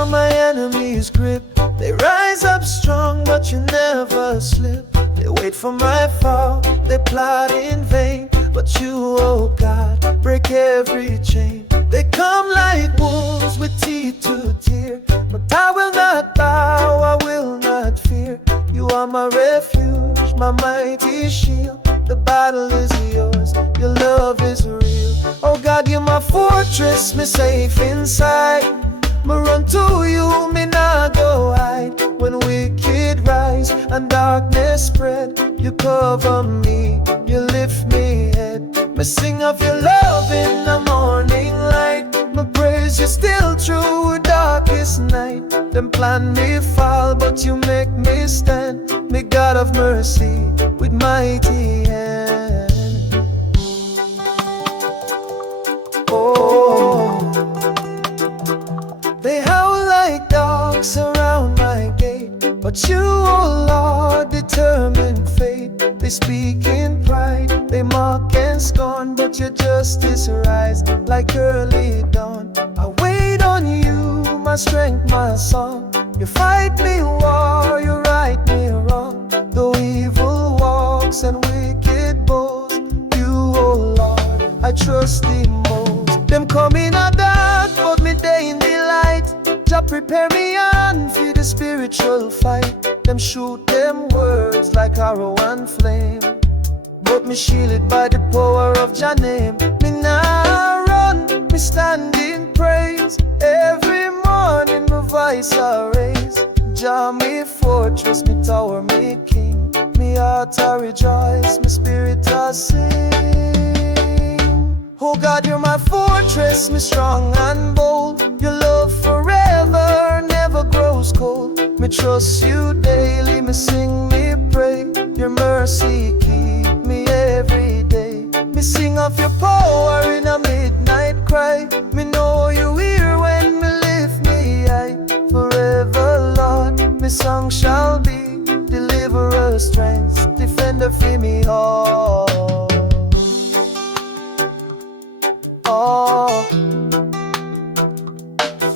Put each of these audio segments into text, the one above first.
from my enemy's grip. They rise up strong, but you never slip. They wait for my fall, they plot in vain. But you, oh God, break every chain. They come like wolves with teeth to tear, but I will not bow, I will not fear. You are my refuge, my mighty shield. The battle is yours, your love is real. Oh God, you're my fortress, me safe inside. Me run to you, me not go hide. When wicked rise and darkness spread, you cover me, you lift me head. Me sing of your love in the morning light. Me praise you still through darkest night. Them plan me fall, but you make me stand. Me God of mercy, with mighty hand. Oh, they howl like dogs around my gate, but you, oh Lord, determine fate. They speak in pride, they mock and scorn, but your justice rise like early dawn. I wait on you, my strength, my song. You fight me war, you right me wrong. Though evil walks and wicked bows, you, oh Lord, I trust thee most. Them come in a dark, but me day in the light. Jah prepare me on for the spiritual fight. Them shoot them words like arrow and flame, but me shielded by the power of Jah name. Me nah run, me stand in praise. Every morning my voice I raise. Jah me fortress, me tower, me king. Me heart I rejoice, my spirit I sing. Oh God, you're my fortress, me strong and bold. Your love forever never grows cold. Me trust you daily, me sing, me pray. Your mercy keep me every day. Me sing of your power in a midnight cry. Me know you hear when me lift me high. Forever, Lord, me song shall be. Deliverer, strength, defender for me all.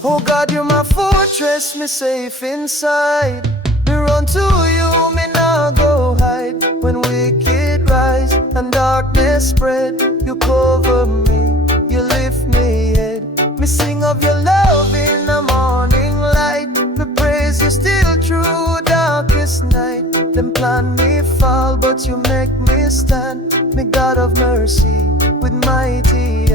Oh God, you're my fortress, me safe inside. Me run to you, me not go hide. When wicked rise and darkness spread, you cover me, you lift me head. Me sing of your love in the morning light. Me praise you still through darkest night. Them plan me fall, but you make me stand. Me God of mercy, with mighty